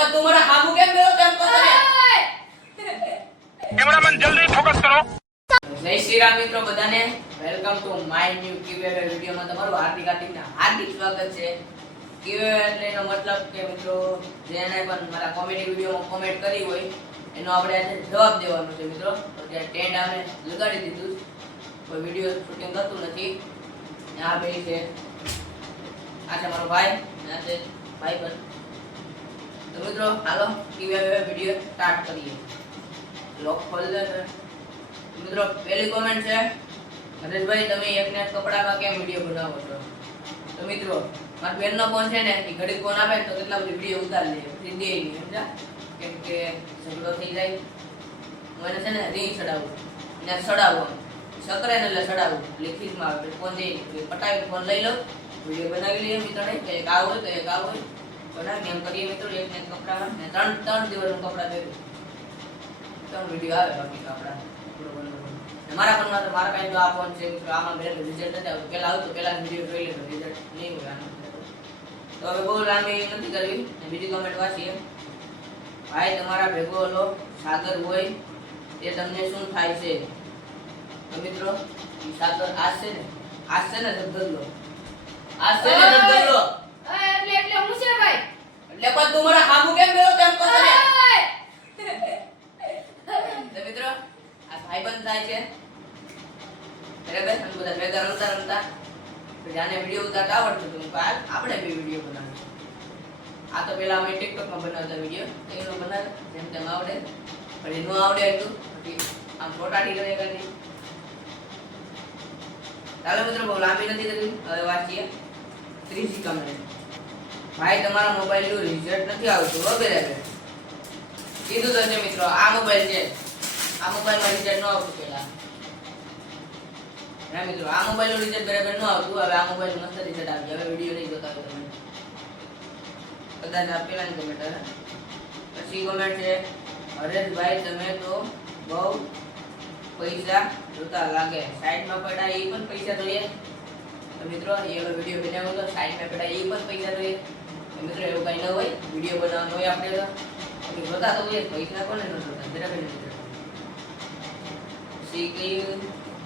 પણ તું મને હામું કેમ બેરો તેમ કહો તમે કેમેરામેન જલ્દી ફોકસ કરો. જય શ્રી રામ મિત્રો બધાને વેલકમ ટુ માય ન્યુ ક્યુએવે વિડિયોમાં તમારું હાર્દિક સ્વાગત છે. ક્યુએવે એટલે એનો મતલબ કે મિત્રો જેને પણ મારા કોમેડી વિડિયોમાં કોમેન્ટ કરી હોય એનો આપણે આજે જવાબ દેવાનો છે મિત્રો. તો ત્યાં ટેન્ડ આને લગાડી દીધું, કોઈ વિડિયો શૂટિંગ કરતું નથી. આ ભાઈ છે, આ છે મારો ભાઈ, આ છે ભાઈ પણ. તો મિત્રો હાલો ક્યુએવે વિડિયો સ્ટાર્ટ કરીએ. લોક ખોલ દે. મિત્રો પહેલી કોમેન્ટ છે, નરેશભાઈ તમે એકને કપડામાં કેમ વિડિયો બનાવો છો? તો મિત્રો મારા બેનનો ફોન છે ને, એ ઘડી ફોન આપે તો કેટલા બધી વિડિયો ઉતારી લે, ફ્રી દે નહીં, સમજા? કેમ કે ઝઘડો થઈ જાય. હું એને છે ને રીંગ ચડાવું, એને ચડાવું, સકરે ને એટલે ચડાવું, લિખિતમાં આવે ફોન દે, પટાવી ફોન લઈ લો, વિડિયો બનાવી લઈએ મિત્રોને, કે એક આવ હોય તો એક આવ હોય બનાવી એમ કરીએ મિત્રો. એકને કપડામાં ને ત્રણ દિવસનું કપડા પહેરું, 3 વિડિયો આવે બાકી કપડા. મારા પણ મારા પાસે તો આ ફોન છે મિત્રો, આમાં મેં રિઝલ્ટ નથી આવતું. પહેલા આવતું, પહેલા વિડિયો જોઈ લેતો, રિઝલ્ટ નહીં હોય આનું. તો હવે બહુ લાંબી નથી કરવી. બીજી કમેન્ટ વાંચીએ. ભાઈ તમારા ભેગો ઓલો સાગર હોય તે તમને શું થાય છે? તો મિત્રો ઈ સાગર આજ છે ને જગદલ્લો, આજ છે ને જગદલ્લો. એટલે હું છે ભાઈ? એટલે પણ તું મને હામું કેમ બેરો તેમ કહો તમે તો મિત્રો આ ભાઈબંધ થાય છે બરાબર, અને બધા ભેગા રમતા તો જાને વિડિયો ઉતારતા આવડતું હતું, આપણે બી વિડિયો બનાવ્યો. આ તો પેલા અમે ટિકટોકમાં બનાવતા વિડિયો, એનો બનાવે જેમ તેમ આવડે, પણ એનું આવડે એટલું પછી આમ ફોટાડી કરે કરી. ચાલો મિત્રો બહુ લાંબી નથી કરવી, હવે વાંચીએ. ત્રીજી કમેન્ટ. ભાઈ તમારા મોબાઈલનું રિઝલ્ટ નથી આવતું બરાબર. કીધું તો છે મિત્રો, આ મોબાઈલ છે, આ મોબાઈલમાં રિઝલ્ટ ન આવતું પેલા. હા મિત્રો આ મોબાઈલનું રિઝલ્ટ બરાબર ન આવતું, હવે આ મોબાઈલ મસ્ત રિઝલ્ટ આવી. હવે વિડિયો નહીં જોતા હોય તમે કદાચ આ પેલાની કમેન્ટ હે. પછી કમેન્ટ છે, હરેશભાઈ તમે તો બહુ પૈસા જોતા લાગે, સાઈડમાં પડ્યા એ પણ પૈસા જોઈએ. તો મિત્રો એનો વિડિયો બનાવ્યો તો સાઈડમાં પડ્યા એ પણ પૈસા જોઈએ. મિત્રો એવું કઈ ન હોય, વિડિયો બનાવવાનો હોય આપણે તો જોતા તો હોય, પૈસા કોને ન જોતા બરાબર ને મિત્રો. સી કઈ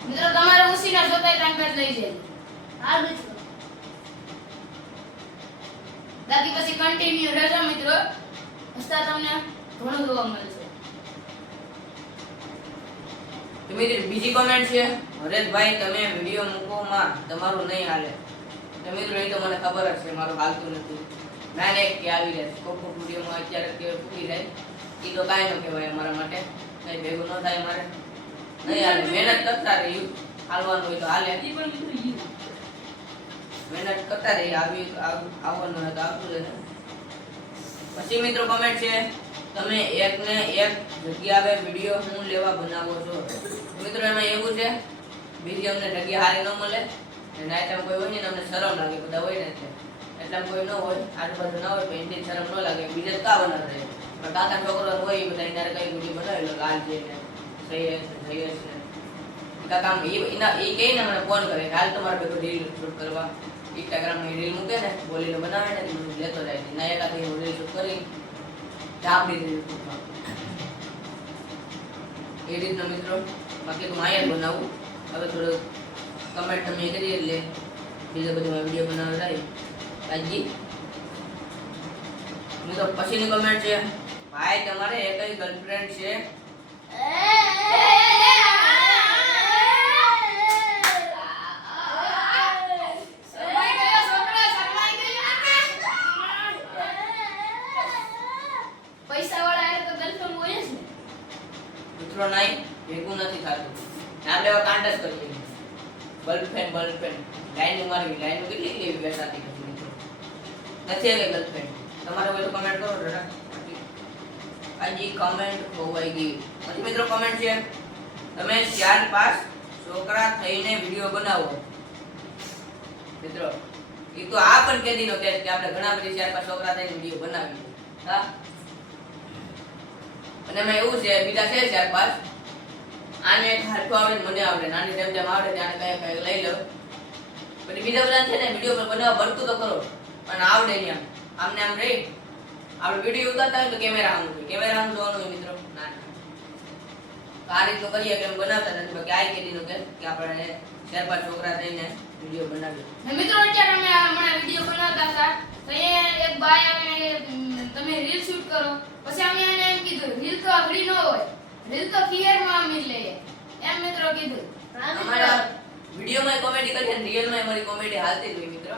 મિત્રો તમારે ઉસીના જોતાય ટાઈમ પર લઈ જાય. હા મિત્રો બાકી પછી કન્ટિન્યુ રહેજો મિત્રો, હસતા તમને ઘણું જોવા મળશે. તો મિત્રો બીજી કમેન્ટ છે, હરેશભાઈ તમે વિડિયો મૂકોમાં તમારું નહીં હાલે. તો મિત્રો એ તો મને ખબર જ છે મારું હાલતું નથી. નાને કે આવી રહે કોક વિડિયોમાં અત્યારે કે ફૂટી જાય, એ તો કાંઈ ન કહેવાય અમારા માટે, કઈ ભેગું ન થાય મારે નહીં હાલે. મહેનત કરતા રહીએ, હાલવાનું હોય તો હાલે, મહેનત કરતા રહીએ, આવવાનું હોય તો આવતું રહે. પછી મિત્રો કમેન્ટ છે, તમે એકને એક જગ્યાએ વિડિયો હું લેવા બનાવો છો? મિત્રો એમાં એવું છે, બીજી અમને જગ્યા હારી ન મળે, નાઈટમ કોઈ હોય ને અમને શરમ લાગે, બધા હોય ને એટલે કોઈ ન હોય, આજુબાજુ ના હોય તો એની શરમ ન લાગે, બીજે કા બનાવતા રહે. પણ કાકા છોકરો હોય એ બધા એના કઈ વિડિયો બનાવી લો, લાલજી ને સૈયદ ને કાકા એ કહીને મને ફોન કરે કે હાલ તમારે ભેગો રીલ શૂટ કરવા. ઇન્સ્ટાગ્રામમાં રીલ મૂકે ને, બોલીને બનાવે ને લેતો જાય, ના એકાદ રીલ શૂટ કરી આપડી રીલ એ રીતનો મિત્રો. બાકી તો માયા બનાવું. હવે થોડું કમેન્ટ તમે કરીએ એટલે બીજા બધા વિડીયો બનાવવા જાય કાજી મિત્રો. પછીની કમેન્ટ છે, ભાઈ તમારે એકઈ ગર્લફ્રેન્ડ છે? મિત્રો નહીં, ભેગું નથી થતું. નામ લેવા કાંડ જ કરીએ. ગર્લફ્રેન્ડ લાઈન મારી, લાઈન કેટલી કેવી બેસાતી નથી મિત્રો. નથી આવે ગર્લફ્રેન્ડ. તમારે કોઈ તો કમેન્ટ કરો જરા. આજી કમેન્ટ ખોવાઈ ગઈ. પછી મિત્રો કમેન્ટ છે, તમે 4-5 છોકરા થઈને વિડિયો બનાવો. મિત્રો એ તો આ પણ કેદીનો કેસ કે આપણે ઘણા બધી 4-5 છોકરા થઈને વિડિયો બનાવીએ. હા અને એમાં એવું છે, બીજા છે 4-5, આને હાથો આવડે, મને આવડે, નાની જેમ જેમ આવડે ત્યાં કઈ લઈ લો. પછી બીજા બધા છે ને વિડિયો પર બનાવવા ભરતું તો કરો પણ આવડે નહીં, આમને આમ રહી આપણે વિડીયો ઉતારતા હોય તો કેમેરા આમ હોય, કેમેરા આમ જોવાનું હોય મિત્રો. ના ના, તો આ રીતનું કરીએ કે એમ બનાવતા નથી. બાકી આ કીધું કે આપણે 4-5 છોકરા થઈને વિડીયો બનાવીએ. ને મિત્રો અત્યારે અમે હમણાં વિડીયો બનાવતા હતા તો એ એક ભાઈ આવીને તમે રીલ શૂટ કરો. પછી અમે એને એમ કીધું રીલ તો અઘરી ન હોય, રીલ તો ક્લિયરમાં અમે લઈએ એમ મિત્રો કીધું. અમારા વિડીયોમાં કોમેડી કરીએ ને રિયલમાં અમારી કોમેડી હાલતી જ હોય મિત્રો.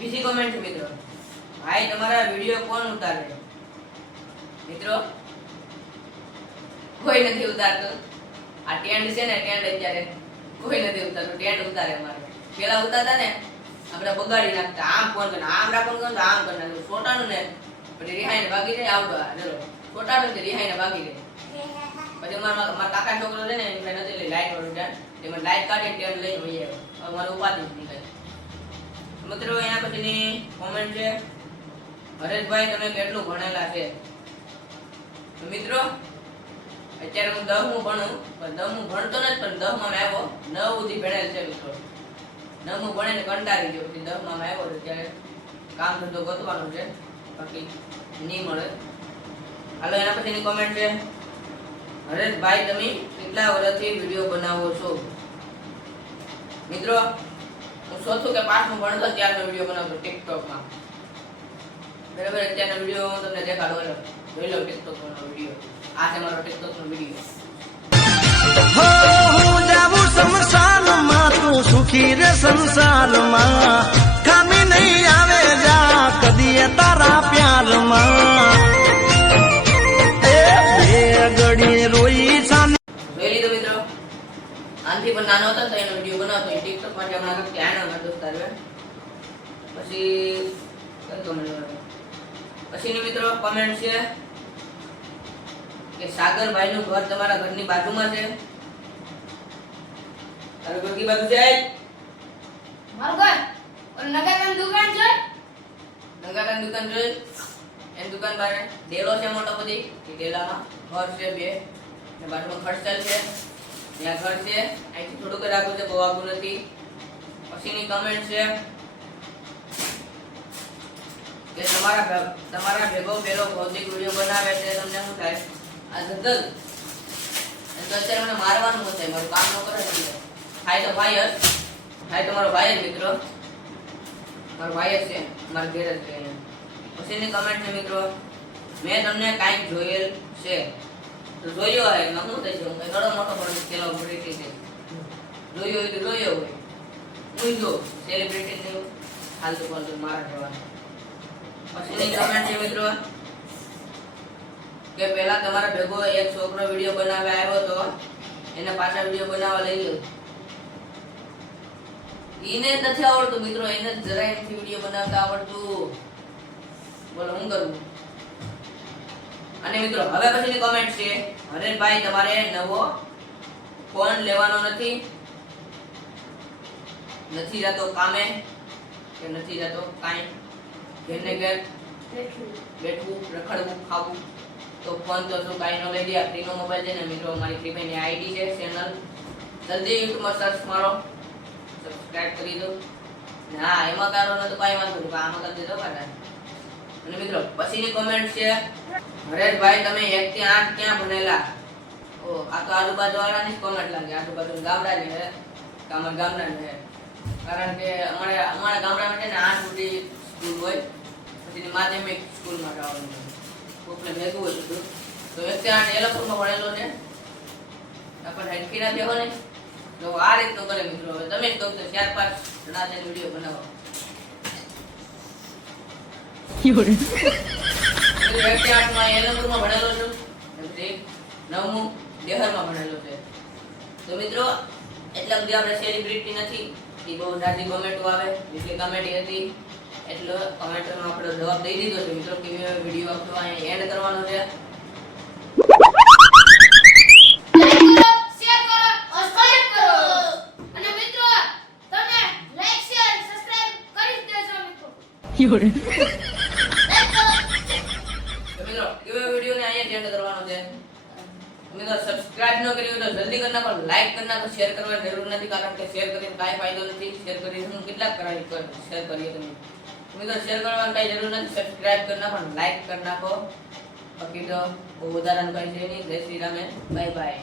બીજી કોમેન્ટ છે મિત્રો, ભાઈ તમારા વિડીયો કોણ ઉતારે? મિત્રો કોઈ નથી ઉતારતું. આ ટેન્ડ છે ને, ટેન્ડ અત્યારે કોઈ નથી ઉતારતું. ટેન્ડ ઉતારે અમારે. પેલા ઉતારતા ને આપણે બગાડી નાખતા, આમ ફોન કરીને આમ રાખવાનું તો આમ કરી નાખતું. છોટાનું ને પછી રિહાઈને ભાગી જાય. આવડો ચલો છોટાનું ને રિહાઈને ભાગી જાય. પછી મારા કાકા છોકરો છે ને એમને નથી લઈ લાઈટ વાળું ટેન્ડ, એમાં લાઈટ કાઢી ટેન્ડ લઈને વહી આવ્યો. હવે મારે ઉપાધિ જ નીકળે. મિત્રો એના પછીની કોમેન્ટ છે, હરેશભાઈ તમે કેટલું ભણેલા છે? તો મિત્રો અત્યારે હું 10મું ભણું, પણ 10મું ભણતો નથી, પણ 10માં આવ્યો 9 સુધી ભણેલ છે મિત્રો. 9મું ભણીને કંટાળી ગયો, પછી 10માં આવ્યો ત્યારે કામ ધંધો ગોતવાનો છે, બાકી નહીં મળે. હાલો એના પછીની કોમેન્ટ છે, હરેશભાઈ તમે કેટલા વર્ષથી વિડીયો બનાવો છો? મિત્રો હું 4થું કે 5મું ભણતો ત્યારનો વિડીયો બનાવતો ટિકટોકમાં. બરાબર, અત્યારનો વિડીયો હું તમને દેખાડું. જોઈ લો ટિકટોકનો વિડીયો. આ છે મારો ટિકટોકનો વિડીયો. હો હું જાવું શમશાનમાં, તું સુખી રે સંસારમાં, ખામી નહીં આવે જા કદીએ તારા પ્યારમાં. એ બે ઘડી રોઈ સામે જોઈ લીધો મિત્રો. આનથી પણ નાનો હતો તો એનો વિડીયો બનાવતો ટિકટોક માટે. હમણાં ધ્યાન અમારા દોસ્તાર પછી કરતો મને. પછીની મિત્રો કોમેન્ટ છે કે સાગરભાઈ નું ઘર તમારા ઘરની બાજુમાં છે? તારું ઘર કી બાજુ છે? મારું ઘર ઓલ નગાકાની દુકાન છે. નગાકાની દુકાન જોઈ, એની દુકાન બારે ડેલો છે મોટો બધી. એ ડેલામાં ઘર છે 2, ને બાજુમાં ખડસલ છે, ત્યાં ઘર છે. અહીંથી થોડુંક જ આગળ છે, બહુ આગળ નથી. પછીની કમેન્ટ છે કે તમારા ભેગો પેલો ભૌતિક વિડીયો બનાવે છે તમને શું થાય? આ ધંધલ તો અત્યારે મને મારવાનું મત થાય, મારું કામ ન કરે એટલે થાય તો ભાઈ જ થાય, તો મારો ભાઈ જ મિત્રો, મારો ભાઈ જ છે, મારા ઘેર જ છે. પછીની કમેન્ટ છે મિત્રો, મેં તમને કાંઈક જોયેલ છે? તો જોયો હોય એમાં શું થાય છે? હું કઈ ઘણો મોટો પણ સેલિબ્રિટી છે. જોયો હોય તો જોયો હોય, હું જો સેલિબ્રિટી ને હાલતું ફાલતું મારા જવાનું. પછીની કમેન્ટ છે મિત્રો કે પહેલા તમારા ભેગો એક છોકરો વિડીયો બનાવવા આવ્યો તો એને પાછા વિડીયો બનાવવા લઈ લો. એને નથી આવડતું મિત્રો, એને જરાય નથી વિડીયો બનાવતા આવડતું. બોલો હું કરું? અને મિત્રો હવે પછીની કોમેન્ટ છે, હરેશભાઈ તમારે નવો ફોન લેવાનો નથી? નથી જતો કામે કે નથી જતો કાંઈ? ઘેર ને ઘેર બેઠવું, રખડવું, ખાવું, તો ફોન તો શું કાંઈ ન લઈ દે? ફ્રીનો મોબાઈલ છે ને મિત્રો. અમારી ફ્રીભાઈની આઈડી છે, ચેનલ જલ્દી યુટ્યુબમાં સર્ચ મારો, સબસ્ક્રાઇબ કરી દો. હા એમાં કારો ન તો કાંઈ વાંધો નહીં, આમાં કરી દેજો પાછા. અને મિત્રો પછીની કોમેન્ટ છે, હરેશભાઈ તમે 1 થી 8 ક્યાં ભણેલા? ઓ આ તો આજુબાજુ વાળાની જ કોમેન્ટ લાગે. આજુબાજુ ગામડાની છે, ગામડાની છે. કારણ કે અમારા ગામડામાં છે ને 8 સુધી સ્કૂલ હોય, પછી માધ્યમિક સ્કૂલમાં જવાનું હોય. કોકને ભેગું હોય તો 1 થી 8 એલપુરમાં ભણેલો છે. આપણે હેડકી ના દેવો ને તો આ રીતનું કરે મિત્રો. હવે તમે જ કહો તો 4-5 જણા થઈને વિડીયો બનાવો. 1 થી 8 માં એલપુરમાં ભણેલો છું, પછી 9મું દેહરમાં ભણેલો છે. તો મિત્રો એટલા બધી આપણે સેલિબ્રિટી નથી કે બહુ જાજી કોમેન્ટો આવે. જેટલી કોમેડી હતી એટલો કોમેન્ટનો આપણે જવાબ દઈ દીધો છે મિત્રો. કે વિડીયો આપણો અહીંયા એન્ડ કરવાનો છે. શેર કરો, સબસ્ક્રાઇબ કરો. અને મિત્રો તમે લાઈક શેર સબસ્ક્રાઇબ કરી જ દેજો મિત્રો. લાઈક કરો. તો મિત્રો કેવો વિડીયોને અહીંયા એન્ડ કરવાનો છે. મિત્રો સબસ્ક્રાઇબ ન કર્યું તો જલ્દી કરી નાખો, લાઈક કરી નાખો. શેર કરવાની જરૂર નથી, કારણ કે શેર કરીને કાંઈ ફાયદો નથી. શેર કરીને હું કેટલાક કરાવી શેર કરીએ તમે. મિત્રો શેર કરવાની કઈ જરૂર નથી, સબસ્ક્રાઇબ કરી નાખો, લાઈક કરી નાખો. બાકી તો બહુ વધારાનું કઈ છે નહીં. જય શ્રી રામ, બાય બાય.